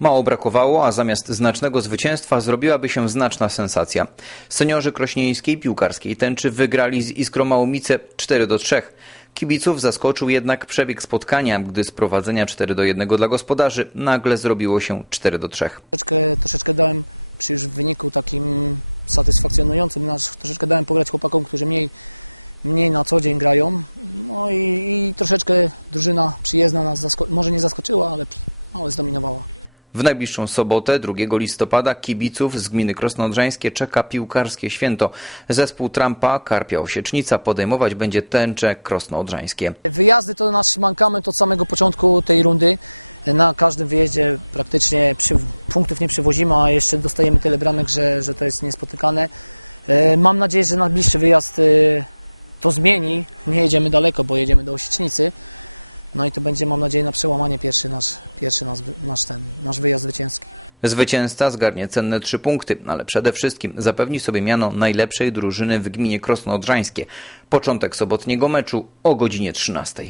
Mało brakowało, a zamiast znacznego zwycięstwa zrobiłaby się znaczna sensacja. Seniorzy krośnieńskiej piłkarskiej tęczy wygrali z Iskrą Małomice 4 do 3. Kibiców zaskoczył jednak przebieg spotkania, gdy z prowadzenia 4 do 1 dla gospodarzy nagle zrobiło się 4 do 3. W najbliższą sobotę, 2 listopada, kibiców z gminy Krosno-Odrzańskie czeka piłkarskie święto. Zespół Trampa Karpia Osiecznica podejmować będzie tęcze Krosno-Odrzańskie. Zwycięzca zgarnie cenne trzy punkty, ale przede wszystkim zapewni sobie miano najlepszej drużyny w gminie Krosno-Odrzańskie. Początek sobotniego meczu o godzinie 13.